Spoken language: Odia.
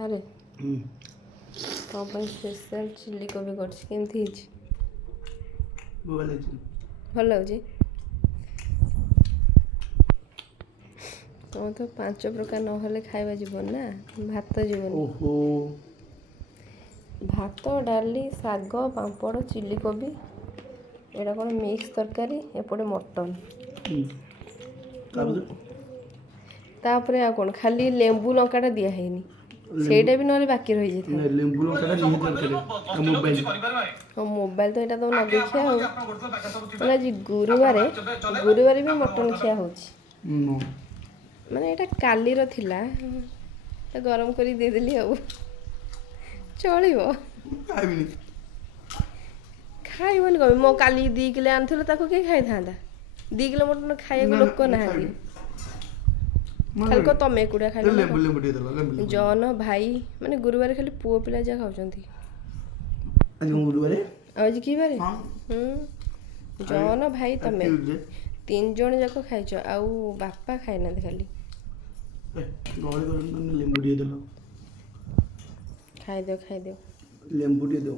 ଆରେ ତମ ପାଇଁ ସ୍ପେଶାଲ ଚିଲି କୋବି କରିଛି। କେମିତି ହେଇଛି? ଭଲ ଲାଗୁଛି। ତମେ ତ 5 ପ୍ରକାର ନହେଲେ ଖାଇବା ଯିବନି ନା, ଭାତ ଯିବନି। ଭାତ, ଡାଲି, ଶାଗ, ପାମ୍ପଡ଼, ଚିଲି କୋବି, ଏଇଟା କ'ଣ ମିକ୍ସ ତରକାରୀ, ଏପଟେ ମଟନ୍। ତାପରେ ଆଉ କ'ଣ ଖାଲି ଲେମ୍ବୁ ଲଙ୍କାଟା ଦିଆ ହେଇନି, ସେଇଟା ବି ନହେଲେ ବାକି ରହିଯାଇଥାଏ। ହଁ ମୋବାଇଲ ତ ଏଇଟା ତ ଲଗେଇ ଖିଆ ଆଉ। ମାନେ ଆଜି ଗୁରୁବାରେ ବି ମଟନ୍ ଖିଆ ହେଉଛି। ମାନେ ଏଇଟା କାଲିର ଥିଲା, ଗରମ କରି ଦେଇଦେଲି ଆଉ। ଚଳିବ। ଖାଇବନି କଣ? ମୋ କାଲି 2 କିଲୋ ଆଣିଥିଲ, ତାକୁ କିଏ ଖାଇଥାନ୍ତା? 2 କିଲୋ ମଟନ୍ ଖାଇବାକୁ ଲୋକ ନାହାନ୍ତି। ଖାଲି କହ ତମେ ଏକୁଟିଆ ଖାଇଲ ନା କଣ? ଜନ ଭାଇ ମାନେ ଗୁରୁବାରେ ଖାଲି ପୁଅ ପିଲା ଯାହା ଖାଉଛନ୍ତି। ଆଉ ଆଜି କି ବାରେ? ଜନ ଭାଇ ତମେ 3 ଜଣ ଯାକ ଖାଇଛ, ଆଉ ବାପା ଖାଇନାହାନ୍ତି। ଖାଲି ଖାଇଦିଅ ଲେମ୍ବୁ ଟିକେ ଦିଅ।